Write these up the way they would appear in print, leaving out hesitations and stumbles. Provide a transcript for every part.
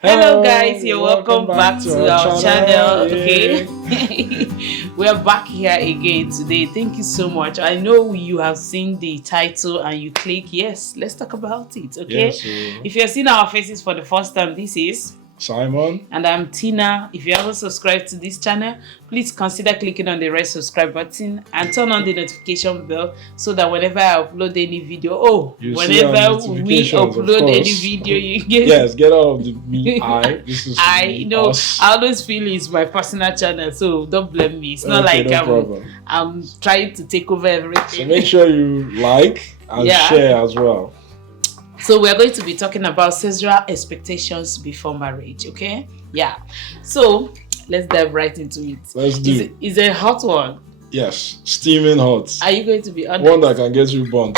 Hello Hello, guys, you're you're welcome welcome back back to to our our channel. channel, Yeah. okay? We are back here again today. Thank you so much. I know you have seen the title and you click yes, let's talk about it, okay? Yes, so If you're seeing our faces for the first time, this is Simon. and I'm Tina. If you haven't subscribed to this channel, please consider clicking on the red subscribe button and turn on the notification bell so that whenever I upload any video, You see our whenever we notifications, of upload any course. video, you get Yes, get out of the me, I. This is I we, know us. I always feel it's my personal channel, so don't blame me. It's not Okay, like no problem. I'm trying to take over So everything. make sure you like and Yeah. share as well. So we're going to be talking about sexual expectations before marriage, okay? Yeah. So let's dive right into it. Let's do. It's a hot one. Yes, steaming hot. Are you going to be honest? One that can get you burnt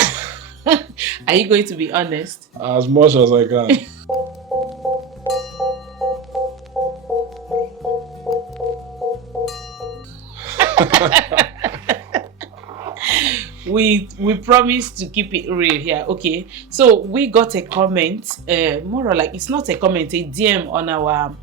Are you going to be honest? as much as I can. We promise to keep it real here, okay? So we got a comment, more or like it's not a comment, a DM on our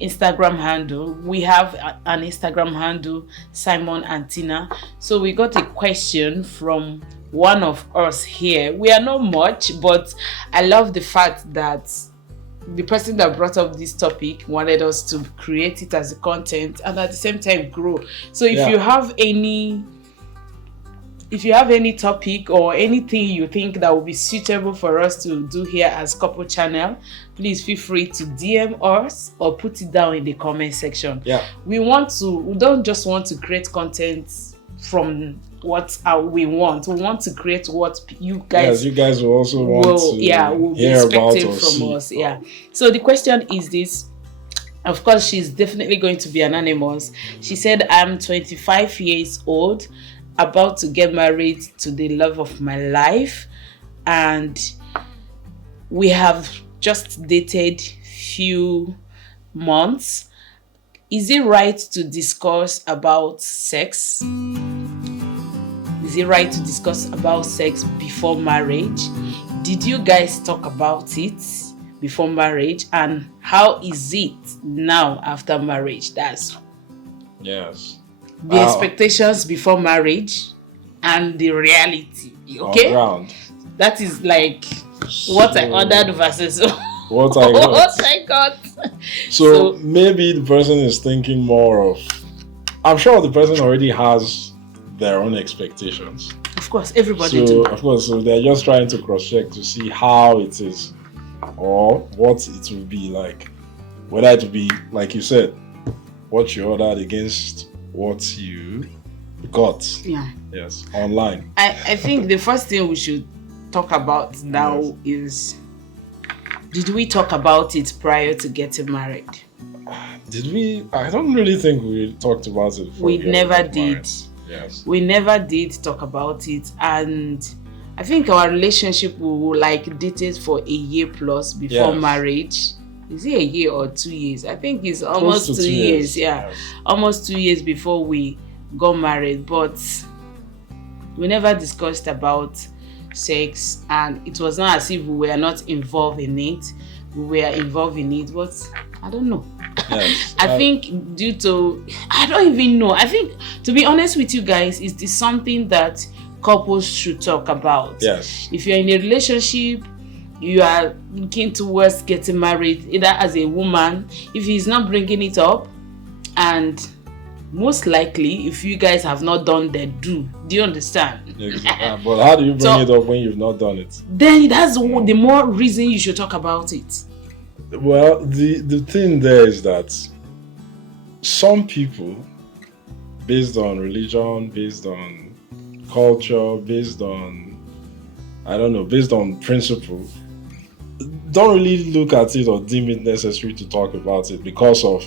Instagram handle. We have an Instagram handle, Simon and Tina. So we got a question from one of us here. We are not much, but I love the fact that the person that brought up this topic wanted us to create it as a content and at the same time grow. So if you have any topic or anything you think that would be suitable for us to do here as couple channel, please feel free to DM us or put it down in the comment section. Yeah. We don't just want to create content from what we want. We want to create what you guys You guys will also want will to be hear about expecting or from see. us. Yeah. So the question is this. Of course, she's definitely going to be anonymous. She said, I'm 25 years old, about to get married to the love of my life, and we have just dated few months. Is it right to discuss about sex? Is it right to discuss about sex before marriage? Did you guys talk about it before marriage, and how is it now after marriage? That's Yes. the expectations before marriage and the reality. Okay, On ground. that is like what I ordered versus What I got. what I got. So maybe the person is thinking more of. I'm sure the person already has their own expectations. Of course, everybody So do. of course, so they're just trying to cross-check to see how it is, or what it will be like. Whether it will be like you said, what you ordered against what you got. Yeah. Yes, online. I think the first thing we should talk about now is, did we talk about it prior to getting married? Did we? I don't really think we talked about it. Before We getting never married. did. Yes. We never did talk about it, and I think our relationship will like dated for a year plus before Yes. marriage. Is it a year or 2 years? I think it's Close almost to 2 years. Yeah, Yes. almost 2 years before we got married, but we never discussed about sex, and it was not as if we were not involved in it. We were involved in it, but I don't know. Yes. I think due to, I don't even know. I think, to be honest with you guys, it is something that couples should talk about. Yes. If you're in a relationship, you are looking towards getting married, either as a woman, if he's not bringing it up, and most likely, if you guys have not done the do you understand? But how do you bring it up when you've not done it? Then that's the more reason you should talk about it. Well, the thing there is that some people, based on religion, based on culture, based on, I don't know, based on principle, don't really look at it or deem it necessary to talk about it because of,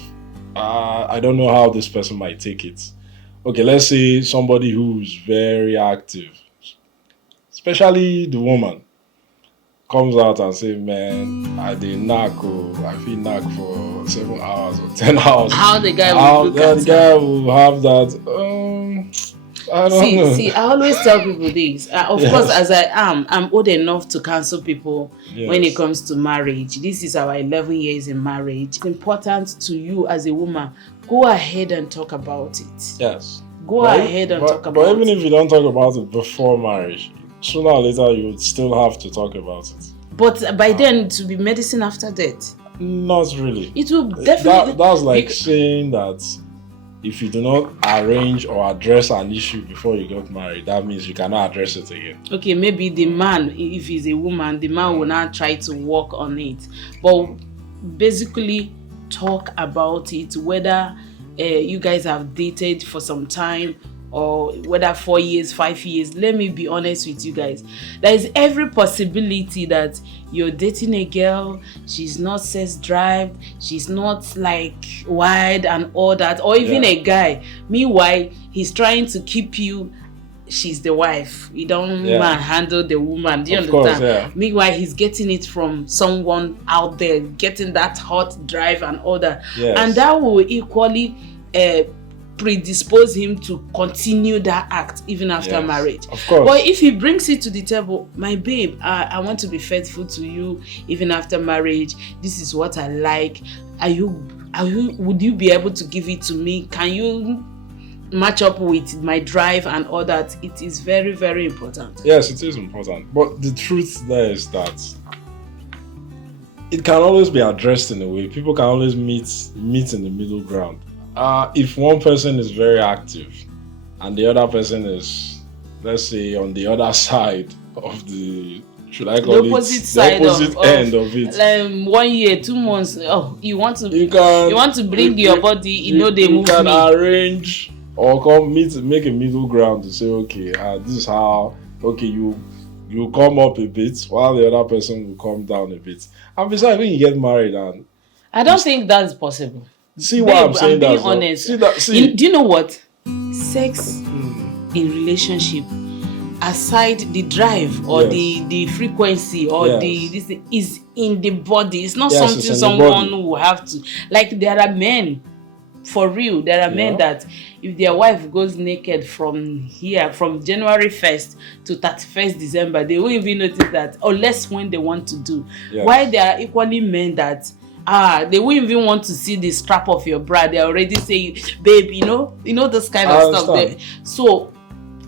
I don't know how this person might take it. Okay, let's say somebody who's very active, especially the woman, comes out and say, man, I did knock, I feel knock for 7 hours or 10 hours. How the guy will look the at guy will have that. I don't know. See, I always tell people this. Of Yes. course, as I'm old enough to counsel people when it Yes. comes to marriage. This is our 11 years in marriage. It's important to you as a woman. Go ahead and talk about it. Yes. Go But ahead and but- talk But about even it. if you don't talk about it before marriage, sooner or later you would still have to talk about it. But by then, to be medicine after death. Not really. It will definitely. That's like Bec- saying that if you do not arrange or address an issue before you got married, that means you cannot address it again. Okay, maybe the man, if he's a woman, the man will not try to work on it. But basically, talk about it, whether you guys have dated for some time or whether 4 years, 5 years. Let me be honest with you guys. There is every possibility that you're dating a girl, she's not sex drive, she's not like wild and all that, or even Yeah. a guy. Meanwhile, he's trying to keep you. She's the wife. You don't Yeah. manhandle the woman. Do you Of understand? course, yeah. Meanwhile, he's getting it from someone out there, getting that hot drive and all that. Yes. And that will equally predispose him to continue that act even after Yes. marriage. Of course. But if he brings it to the table, my babe, I want to be faithful to you even after marriage. This is what I like. Would you be able to give it to me? Can you match up with my drive and all that? It is very, very important. Yes, it is important. But the truth there is that it can always be addressed in a way. People can always meet in the middle ground. If one person is very active and the other person is, let's say, on the other side of the, should I call The opposite it, side the opposite end of it. Like 1 year, 2 months. Oh, you want to bring your body. You know they move You can me. arrange or make a middle ground to say, okay, this is how. Okay, you come up a bit while the other person will come down a bit. And besides, when you get married and I don't think that's possible. see what Babe, I'm saying, I'm being that's not- honest. See that? See, Do you know what? Sex in relationship, aside the drive or Yes. the frequency or Yes. this thing, is in the body. It's not Yes, something it's in the someone body. will have to. Like there are men, for real, there are men Yeah. that if their wife goes naked from January 1st to 31st December, they won't even notice that unless when they want to do. Yes. Why there are equally men that they won't even want to see the strap of your bra. They already say, babe, you know this kind I of stuff. understand. So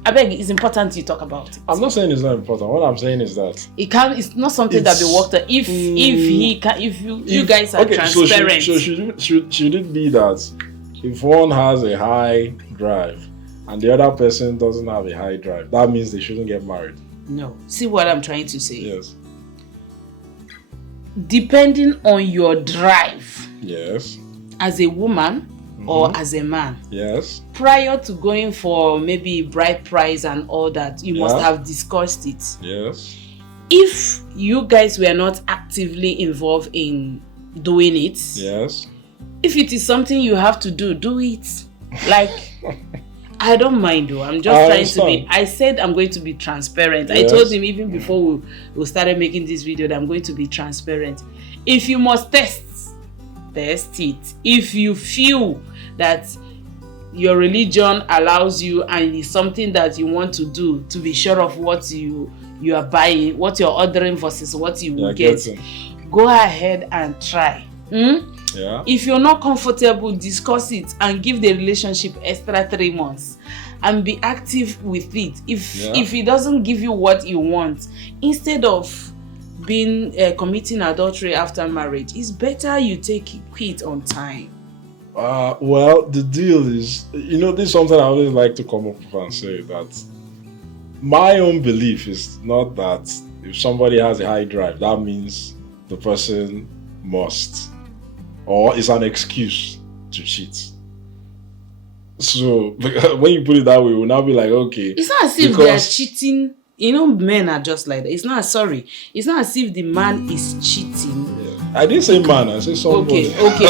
I beg, it's important you talk about it. I'm not saying it's not important. What I'm saying is that It's not something that be It's- worked out. If you guys are transparent. So should it be that if one has a high drive and the other person doesn't have a high drive, that means they shouldn't get married? No. See what I'm trying to say? Yes. Depending on your drive Yes. as a woman or as a man, Yes. prior to going for maybe bride price and all that, you must Yeah. have discussed it. Yes. If you guys were not actively involved in doing it, Yes. if it is something you have to do it. Like, I don't mind though. I'm just I trying to be. understand. I said I'm going to be transparent. I Yes. told him even before we started making this video that I'm going to be transparent. If you must test it. If you feel that your religion allows you and it's something that you want to do to be sure of what you are buying, what you're ordering versus what you will You're get, getting. go ahead and try. Yeah. If you're not comfortable, discuss it and give the relationship extra 3 months and be active with it. If it doesn't give you what you want, instead of being committing adultery after marriage, it's better you take it on time. Well, the deal is, this is something I always like to come up with and say that my own belief is not that if somebody has a high drive, that means the person must, or it's an excuse to cheat. So when you put it that way, we'll now be like, okay. It's not as if they are because- cheating. Men are just like that. It's not as if the man is cheating. I didn't say man, I said somebody. Okay.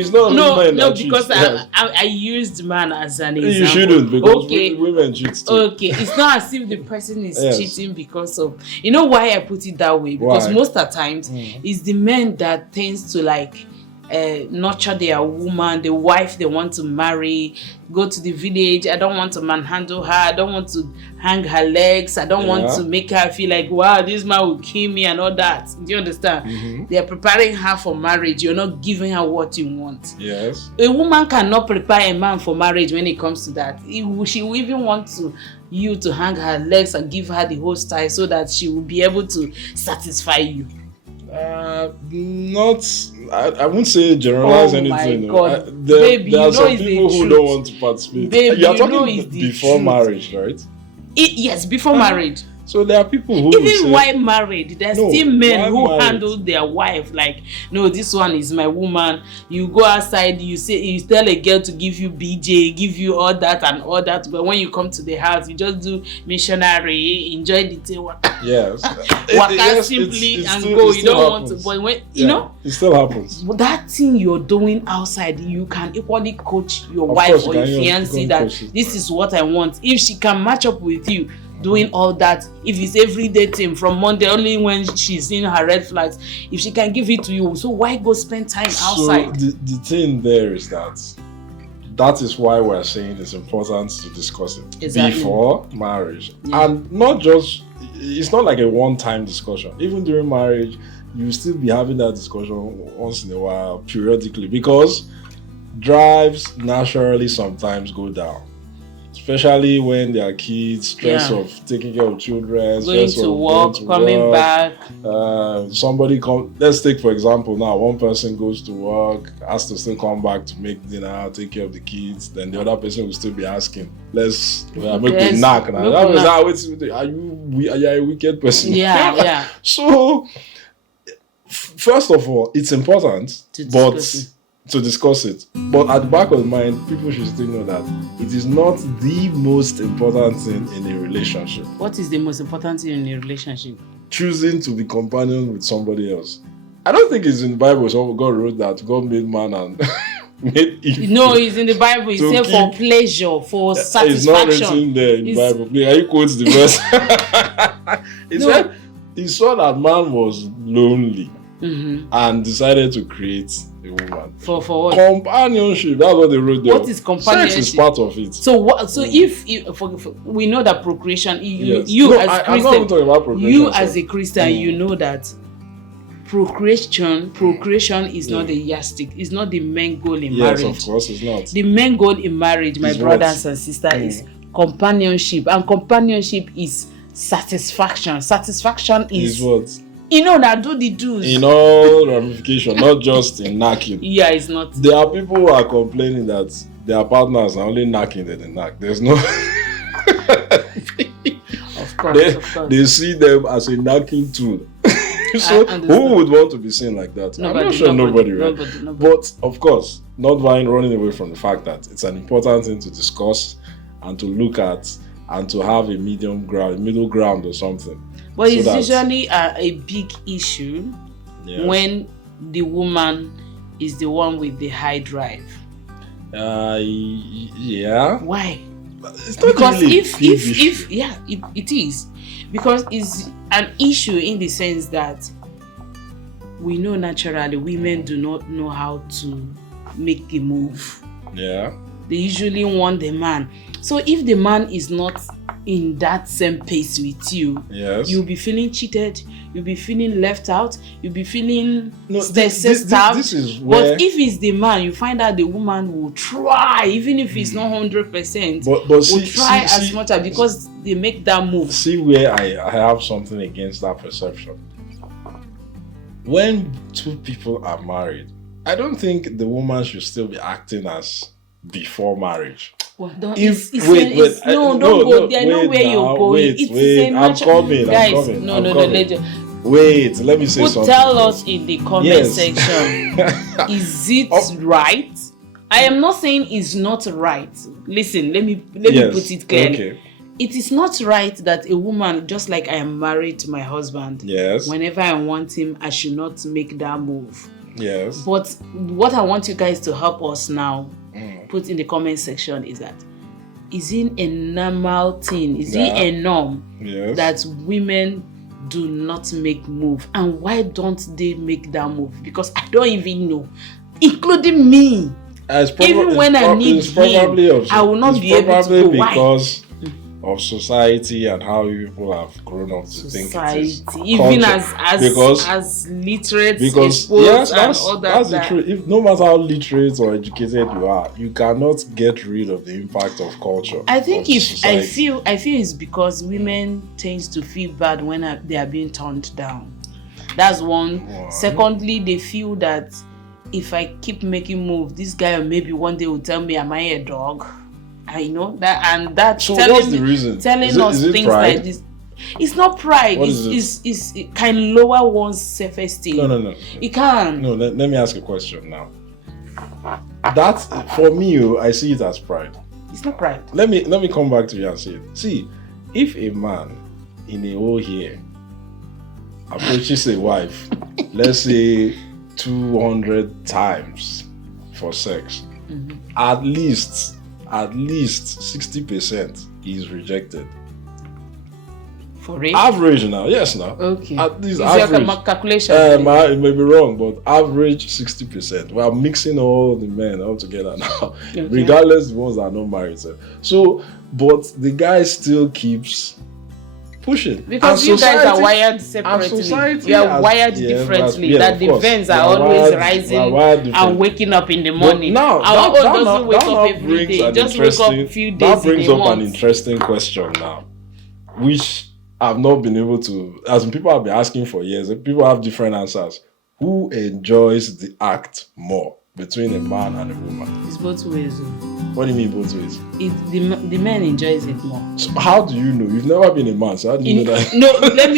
It's not only men that cheat. Because Yes. I used man as an example. You shouldn't, because Okay. women cheat too. Okay, it's not as if the person is Yes. cheating because of, why I put it that way, because Why? most of the times it's the men that tends to like nurture their woman, the wife they want to marry, go to the village. I don't want to manhandle her. I don't want to hang her legs. I don't want to make her feel like, wow, this man will kill me and all that. Do you understand? They are preparing her for marriage. You're not giving her what you want. Yes. A woman cannot prepare a man for marriage when it comes to that. She will even want you to hang her legs and give her the whole style so that she will be able to satisfy you. I wouldn't say generalize anything. My God. There Baby, are some people who don't want to participate. Baby, You're you know talking it's the before truth. marriage, right? Yes, before marriage. So there are people who will Even say, while married, there's No, still men while who married. handle their wife like, no, this one is my woman. You go outside, you tell a girl to give you BJ, give you all that and all that, but when you come to the house, you just do missionary, enjoy the thing, yes, waka simply it's and still- go. it You still don't want happens. to, but when Yeah, you know it still happens. that thing you're doing outside, you can equally coach your Of wife course, or you your can, you fiancé can that coach it. this is what I want. If she can match up with you doing all that, if it's everyday thing from Monday, only when she's seeing her red flags, if she can give it to you, so why go spend time outside? So the thing there is that is why we're saying it's important to discuss it Exactly. before marriage. Yeah. And not just, it's not like a one-time discussion. Even during marriage, you still be having that discussion once in a while, periodically, because drives naturally sometimes go down. Especially when there are kids, stress Yeah. of taking care of children, Going stress to of work, coming back. somebody come. Let's take for example now. One person goes to work, has to still come back to make dinner, take care of the kids. Then the other person will still be asking, "Let's make me Yes, knack now." make That we was knack. are you a wicked person? Yeah. So first of all, it's important, To but discuss it. to discuss it. But at the back of the mind, people should still know that it is not the most important thing in a relationship. What is the most important thing in a relationship? Choosing to be companion with somebody else. I don't think it's in the Bible. So God wrote that God made man and made Eve. No, it's in the Bible. It To said for keep- pleasure, for It's not written satisfaction. there in the It's- Bible. Please, are you quoting the verse? He No. said he saw that man was lonely Mhm. and decided to create a woman. For what? Companionship. That's what they wrote there. What is companionship? Sex is part of it. So what? So if we know that procreation, Yes. you No, as I'm not even Christian, talking about procreation. you sir. as a Christian, you know that procreation is not the yardstick. It's not the main goal in Yes, marriage. of course, it's not. The main goal in marriage, my Is brothers what? and sisters, is companionship, and companionship is satisfaction. Satisfaction Is is what? that do the do's. In all ramification, not just in knacking. Yeah, it's not. There are people who are complaining that their partners are only knacking than they knack. There's no. Of course. They see them as a knacking tool. So I understand. who would want to be seen like that? I'm not sure nobody, right? Nobody. But of course, not running away from the fact that it's an important thing to discuss and to look at and to have a middle ground or something. But So it's that- usually a big issue Yes. when the woman is the one with the high drive. Yeah. Why? It's not Because really a if big issue. it is, because it's an issue in the sense that we know naturally women do not know how to make a move. Yeah. They usually want the man. So if the man is not in that same pace with you, Yes. you'll be feeling cheated, you'll be feeling left out, you'll be feeling No, this this is where. But if it's the man, you find out the woman will try, even if it's not 100%, but will see, try see, as see, much as because they make that move. See where I have something against that perception. When two people are married, I don't think the woman should still be acting as before marriage. Well, don't, If it's, wait, it's, no, don't go there. Know where you're going. Wait, It's wait. a I'm natural- coming. Guys, I'm coming. no, I'm no, coming. legend. Wait, let me say Put something. tell us in the comment Yes. section. Is it Oh. right? I am not saying it's not right. Listen, let me Yes, put it clearly. okay. It is not right that a woman, just like I am married to my husband, Yes. whenever I want him, I should not make that move. Yes. But what I want you guys to help us now, Mm. put in the comment section, is that is it a normal thing? Is Yeah. it a norm Yes. that women do not make move? And why don't they make that move? Because I don't even know. including me. Even when I need him, I will not be able to go. Why? Because of society and how people have grown up to think it is even culture. as literate, because exposed, yes, and all that's the truth. If no matter how literate or educated you are, you cannot get rid of the impact of culture. I think society. I feel it's because women tend to feel bad when they are being turned down. That's one. Secondly, they feel that if I keep making moves, this guy maybe one day will tell me, am I a dog? I know that, and that's so what's the reason? Telling us things pride? Like this. It's not pride. It can lower one's self-esteem. No. It can. No, let me ask a question now. That's for me. I see it as pride. It's not pride. Let me come back to you and say it. See, if a man in a whole year approaches a wife, let's say 200 times for sex, at least 60% is rejected. For real? Average now, yes now. Okay. At least is average. Your calculation? It may be wrong, but average 60%. We are mixing all the men all together now, okay. Regardless the ones that are not married. So, but the guy still keeps pushing. Because you guys are wired separately. You are wired differently. That the veins are always rising and waking up in the morning. Now, our own doesn't wake up every day. Just wake up a few days. That brings up an interesting question now, which I've not been able to, as people have been asking for years, people have different answers. Who enjoys the act more between a man and a woman? It's both ways. What do you mean both ways? The man enjoys it more. So how do you know? You've never been a man, so how do you know that? No, let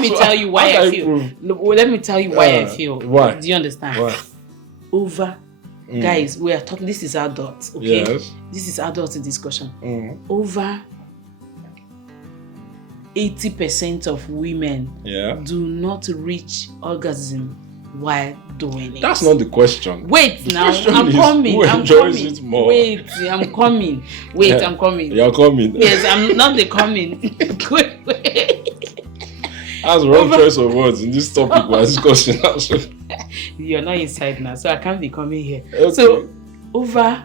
me tell you why I feel. Let me tell you why I feel. Why? Do you understand? Why? Guys, we are talking. This is adults, okay? Yes. This is adult discussion. Over 80% of women do not reach orgasm while doing it. That's not the question. Wait, the now question I'm is coming. Who enjoys it more? Wait, I'm coming. Wait, I'm coming. You're coming. Yes, I'm not the coming. Wait. That's the wrong choice of words in this topic we're discussing. You're not inside now, so I can't be coming here. Okay. So over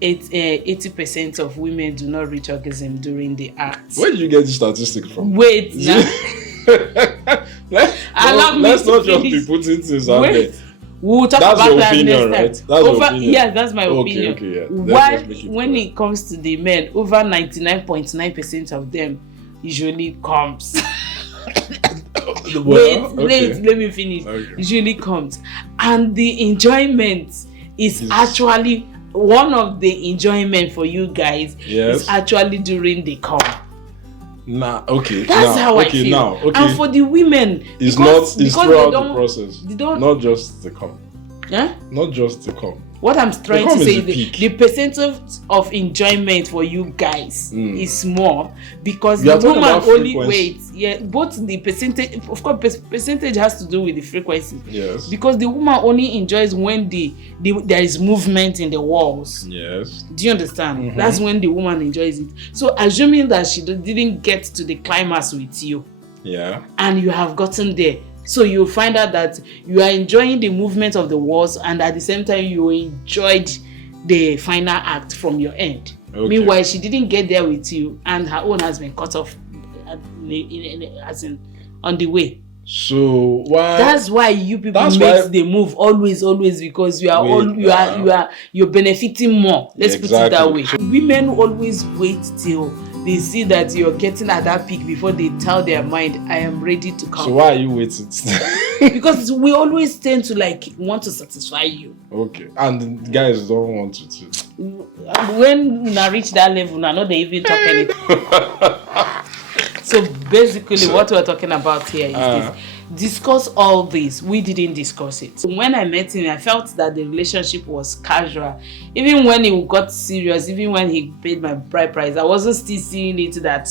80% of women do not reach orgasm during the act. Where did you get the statistic from? Wait, now. Let's not just be putting things out there. We'll talk that's about your that opinion, next time. Right? That's your opinion. Yeah, that's my opinion. Okay, yeah. While when it comes to the men, over 99.9% of them usually comes. Wait, let me finish. Okay. Usually comes, and the enjoyment is actually one of the enjoyment for you guys. Yes. Is actually during the come. That's how I feel. And for the women, it's throughout the process. Not just the come. Yeah. Not just the come. What I'm trying to say is the percentage of enjoyment for you guys is more because the woman only waits. Yeah, both the percentage, of course, percentage has to do with the frequency. Yes. Because the woman only enjoys when there is movement in the walls. Yes. Do you understand? That's when the woman enjoys it. So assuming that she didn't get to the climax with you. Yeah. And you have gotten there. So you'll find out that you are enjoying the movement of the walls and at the same time you enjoyed the final act from your end. Okay. Meanwhile, she didn't get there with you and her own has been cut off as in on the way. So why? That's why you people make the move always because you are you're benefiting more. Let's put it that way. Women always wait till they see that you're getting at that peak before they tell their mind, I am ready to come. So why are you waiting? Because we always tend to want to satisfy you. Okay. And the guys don't want you to. When I reach that level, I know they even talk anything. So basically what we're talking about here is this. Discuss all this. We didn't discuss it. When I met him, I felt that the relationship was casual. Even when it got serious, even when he paid my bride price, I wasn't still seeing it that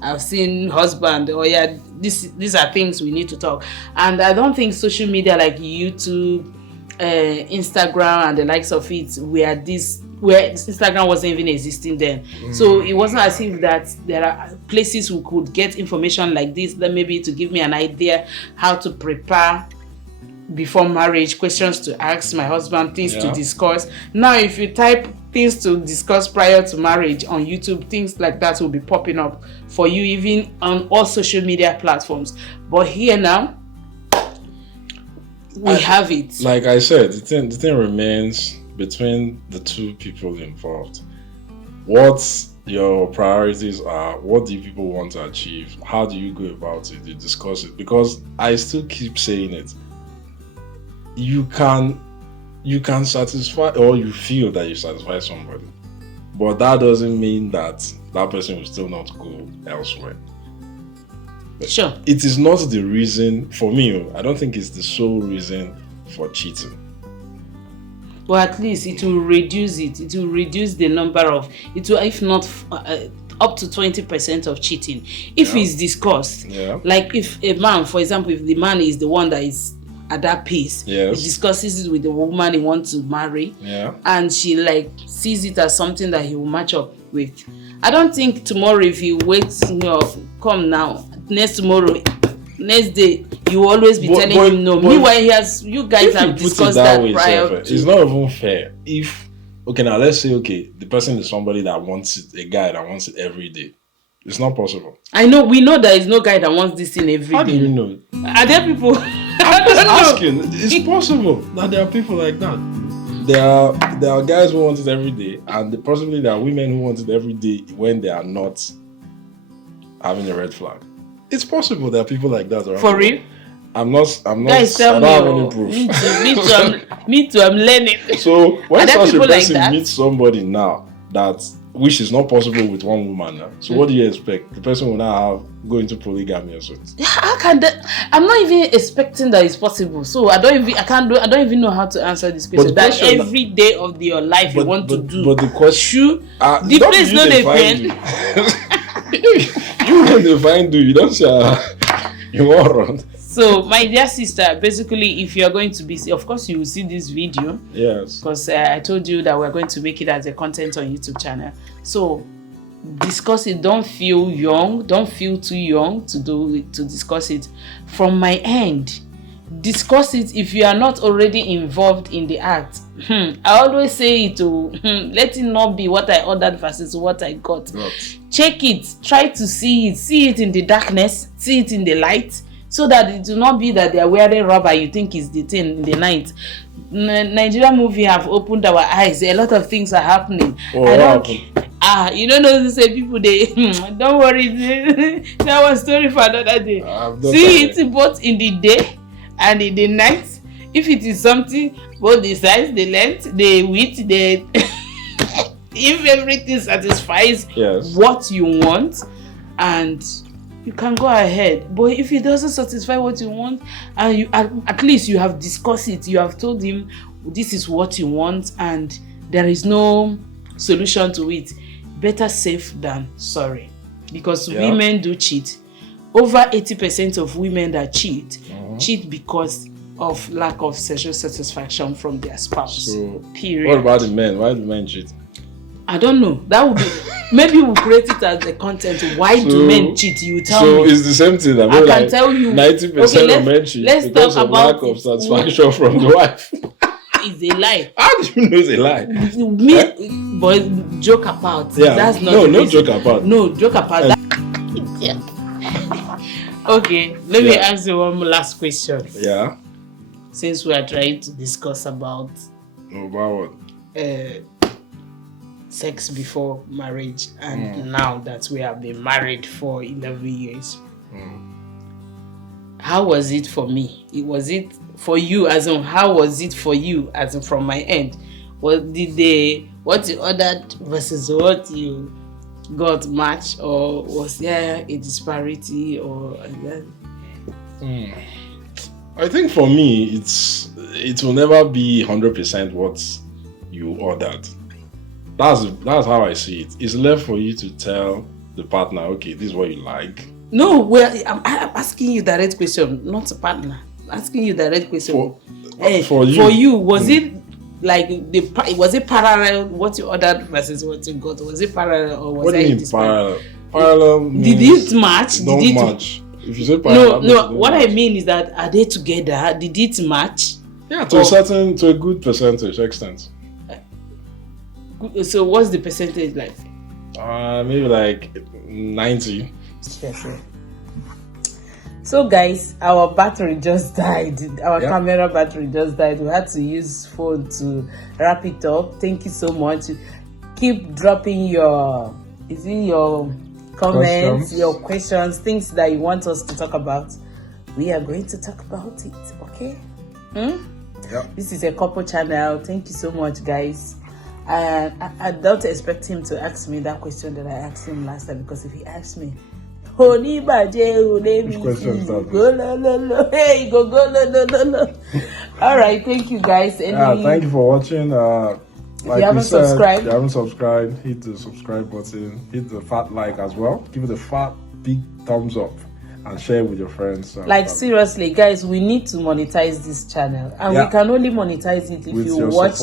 I've seen husband or these are things we need to talk. And I don't think social media like YouTube, Instagram and the likes of it were where Instagram wasn't even existing then. So it wasn't as if that there are places we could get information like this, that maybe to give me an idea how to prepare before marriage, questions to ask my husband, things to discuss. Now if you type things to discuss prior to marriage on YouTube, things like that will be popping up for you, even on all social media platforms. But here now, we have it. Like I said, the thing remains between the two people involved. What your priorities are, what do people want to achieve, how do you go about it, you discuss it. Because I still keep saying it, you can satisfy, or you feel that you satisfy somebody, but that doesn't mean that that person will still not go elsewhere. Sure. It is not the reason, for me, I don't think it's the sole reason for cheating. Well, at least it will reduce it. It will reduce the number of, it will, if not up to 20% of cheating. If it's discussed, like if a man, for example, if the man is the one that is at that pace, he discusses it with the woman he wants to marry, and she like sees it as something that he will match up with. I don't think tomorrow, if he waits, come now, next day, you will always be telling him no. Meanwhile, you guys have discussed that prior to. It's not even fair. If, now let's say, the person is somebody that wants it, a guy that wants it every day. It's not possible. I know, we know there is no guy that wants this thing every day. How do you know? Are there people? I'm just asking. It's possible that there are people like that. There are guys who want it every day, and possibly there are women who want it every day when they are not having a red flag. It's possible there are people like that around. For real? I'm not. Guys, tell I don't have any proof. Me too. I'm learning. So when such a person like meets somebody now which is not possible with one woman now, so what do you expect? The person will now go into polygamy or something. How can that? I'm not even expecting that it's possible. So I don't even know how to answer this question. That every day of your life you want to do. But the question, the place not depend. You when they find you don't say you want run. So, my dear sister, basically, if you are going to be, of course, you will see this video. Yes. Because I told you that we're going to make it as a content on YouTube channel. So, discuss it. Don't feel young. Don't feel too young to discuss it. From my end, discuss it if you are not already involved in the act. I always say it to let it not be what I ordered versus what I got. Right. Check it. Try to see it. See it in the darkness. See it in the light. So that it will not be that they are wearing rubber, you think is the thing in the night. Nigerian movie have opened our eyes. A lot of things are happening. You don't know to say people they don't worry. That was story for another day. See it both in the day and in the night. If it is something, both the size, the length, the width, the if everything satisfies what you want, and you can go ahead. But if it doesn't satisfy what you want, and you at least you have discussed it, you have told him this is what you want, and there is no solution to it. Better safe than sorry, because women do cheat. Over 80% of women that cheat because of lack of sexual satisfaction from their spouse. So, period. What about the men? Why do men cheat? I don't know. That would be maybe we'll create it as the content. Why do men cheat? You tell me. So it's the same thing. I can tell you 90% of men cheat because of lack of satisfaction from the wife. It's a lie. How do you know it's a lie? But joke about. Yeah. That's not no joke about. No joke about that. Okay, let me ask you one last question. Yeah. Since we are trying to discuss about what? Sex before marriage, and now that we have been married for 11 years, how was it for me? Was it for you? As in, how was it for you? As in, from my end, what you ordered versus what you got match, or was there a disparity, or? I think for me, it will never be 100% what you ordered. That's how I see it. It's left for you to tell the partner, okay, this is what you like. No, I'm asking you direct question, not a partner. I'm asking you direct question. For you, was it like was it parallel what you ordered versus what you got? Was it parallel or was What do you it mean parallel? Parallel Did means it match? don't Did it match. If you say parallel, no. What I mean is that are they together? Did it match? yeah, to a good percentage extent. So what's the percentage like? Maybe like 90. Sure. So guys, our battery just died. Our camera battery just died. We had to use phone to wrap it up. Thank you so much. Keep dropping your comments, your questions, things that you want us to talk about. We are going to talk about it, okay? This is a couple channel. Thank you so much, guys. I don't expect him to ask me that question that I asked him last time, because if he asked me, all right, thank you guys. Thank you for watching. Like if you haven't subscribed, hit the subscribe button, hit the fat like as well, give it a fat big thumbs up, and share it with your friends. Like seriously, guys, we need to monetize this channel, and we can only monetize it if you watch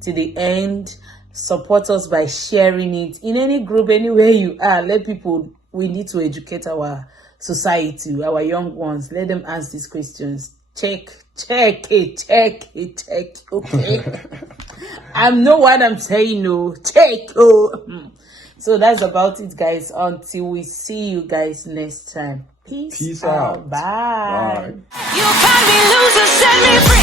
to the end. Support us by sharing it in any group, anywhere you are. Let people. We need to educate our society, our young ones. Let them ask these questions. Check it. Okay. I know what I'm saying. No, check. So that's about it, guys. Until we see you guys next time. Peace out. Bye. You can be loser, set me free.